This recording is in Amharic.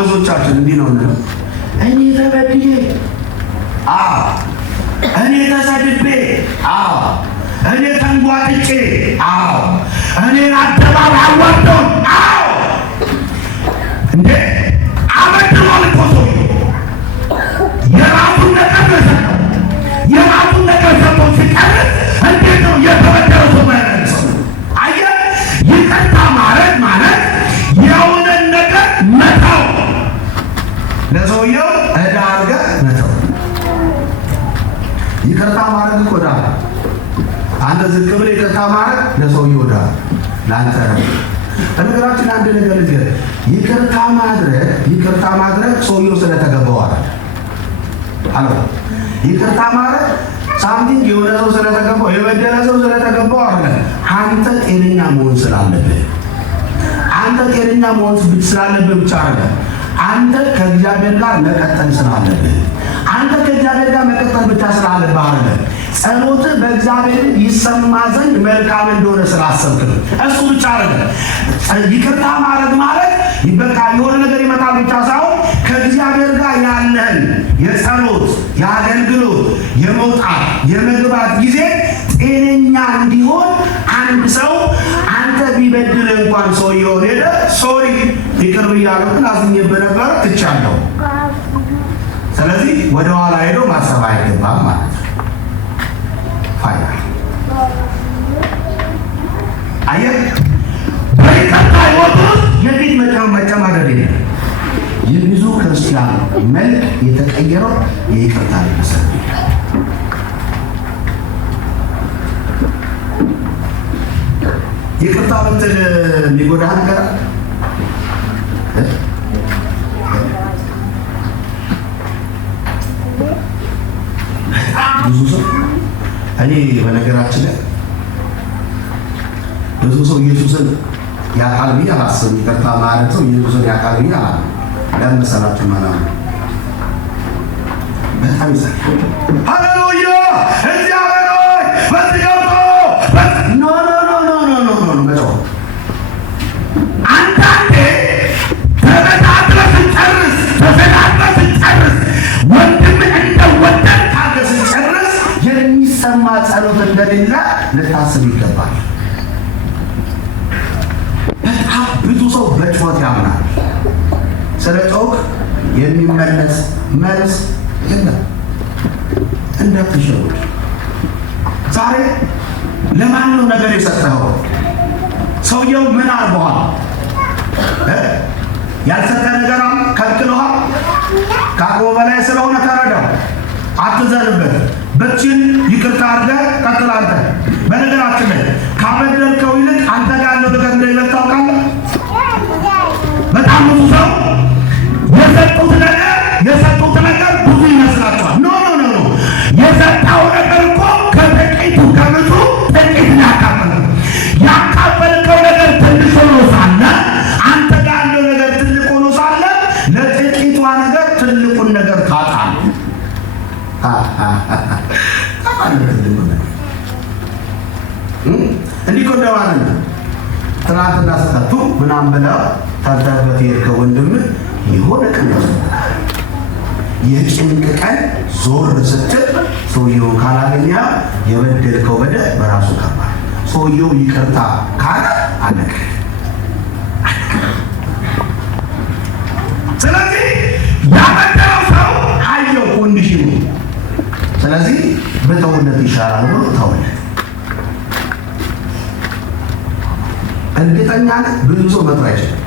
ብዙዎቻችን እንዲህ ነው ነው እኔ ተበድዬ እኔ ተሰድቤ እኔ ተንጓጥጬ እኔ አደባባይ አዋርዶን እንዴ አበድሯል እኮ ሰውዬው የራሱን ነገር ሰጥቶ ሲቀርስ እንዴት ነው የተበደረ ሰው ያደረሰው? አየህ፣ ይቅርታ ማለት የሆነን ነገር መተው፣ ለሰውየው ዕዳ አድርገህ መተው። ይቅርታ ማለት እኮ ዕዳ። አንተ ዝቅ ብለህ ይቅርታ ማለት ለሰውየው ዕዳ፣ ለአንተ ነው። በነገራችን አንድ ነገር ልንገርህ፣ ይቅርታ ማድረግ ሰውየው ስለተገባው አለ። ይቅርታ ማለት ሳምቲንግ የሆነ ሰው ስለተገባው የበደለ ሰው ስለተገባው አይደለም። አንተ ጤነኛ መሆን ስላለብህ ስላለብህ ብቻ አይደለም። አንተ ከእግዚአብሔር ጋር መቀጠል ስላለብህ ብቻ ስላለብህ አይደለም። ጸሎትህ በእግዚአብሔር ይሰማ ዘንድ መልካም እንደሆነ ስላሰብክ ነው። እሱ ብቻ አይደለም። ይቅርታ ማለት በቃ የሆነ ነገር ይመጣል ብቻ ሳይሆን ከእግዚአብሔር ጋር ያለህን የጸሎት የአገልግሎት የመውጣት የመግባት ጊዜ ጤነኛ እንዲሆን አንድ ሰው አንተ ቢበድል እንኳን ሰውየውን ሄደህ ሶሪ ይቅር ብያለሁ ግን አዝኜብህ ነበር ትቻለሁ። ስለዚህ ወደ ኋላ ሄዶ ማሰብ አይገባም ማለት ነው። አየህ፣ በይቅርታ ሕይወት ውስጥ የፊት መጨማደድ የለም። የብዙ ክርስቲያን መልክ የተቀየረው የይቅርታ ልብሰት ይቅርታ ብትል የሚጎዳህ ነገር ብዙ ሰው እኔ በነገራችን ላይ ብዙ ሰው ኢየሱስን ያውቃል ብዬ አላስብም። ይቅርታ ማለት ሰው ኢየሱስን ያውቃል ብዬ አላስብም። ለምን መሰላችሁ? ማለት በጣም ይሰራል። ሃሌሉያ! እግዚአብሔር ሆይ በትገውቶ ኖ መጮህ አንዳንዴ ተበታትረህ ስጨርስ ወንድም እንደወደድ ካገ ስጨርስ የሚሰማ ጸሎት እንደሌለ ልታስብ ይገባል። በጣም ብዙ ሰው በጩኸት ያምናል። ስለ ጮክ የሚመለስ መልስ የለም። እንዳትሸወድ። ዛሬ ለማን ነው ነገር የሰጠኸው? ሰውየው ምን አድርጎሃል? ያልሰጠ ነገር ከልክሎሃል? ከአቅሙ በላይ ስለሆነ ተረዳው፣ አትዘንበት። በችን ይቅርታ አድርገህ ቀጥል። አንተ በነገራችን ላይ ካበደልከው ይልቅ አንተ ጋር ያለው ነገር እንደሚበልጥ ታውቃለህ። በጣም ብዙ ሰው የሰጡት ነገር ብዙ ይመስላችኋል። ኖ የሰጠው ነገር እኮ ከጥቂቱ ከብዙ ጥቂት ያካፈለው። ያካፈልከው ነገር ትንሽ ሆኖ ሳለ አንተ ጋር ያለው ነገር ትልቅ ሆኖ ሳለ ለጥቂቷ ነገር ትልቁን ነገር ታጣለህ። እንዲህ እኮ እንደማለት ነው። ትናንትና ስጠቱ ምናምን ብለው ታዳበት የሄድከው ወንድምህ የሆነ ቀን የጭንቅ ቀን ዞር ስትል ሰውየው ካላገኘህ የበደልከው በደል በራሱ ከባድ። ሰውየው ይቅርታ ካለ አለቀ። ስለዚህ ያበደለው ሰው አየው ኮንዲሽኑ። ስለዚህ በተውለት ይሻላል ብሎ ተውለት። እርግጠኛ ነህ ብዙ ሰው መጥራት ይችላል።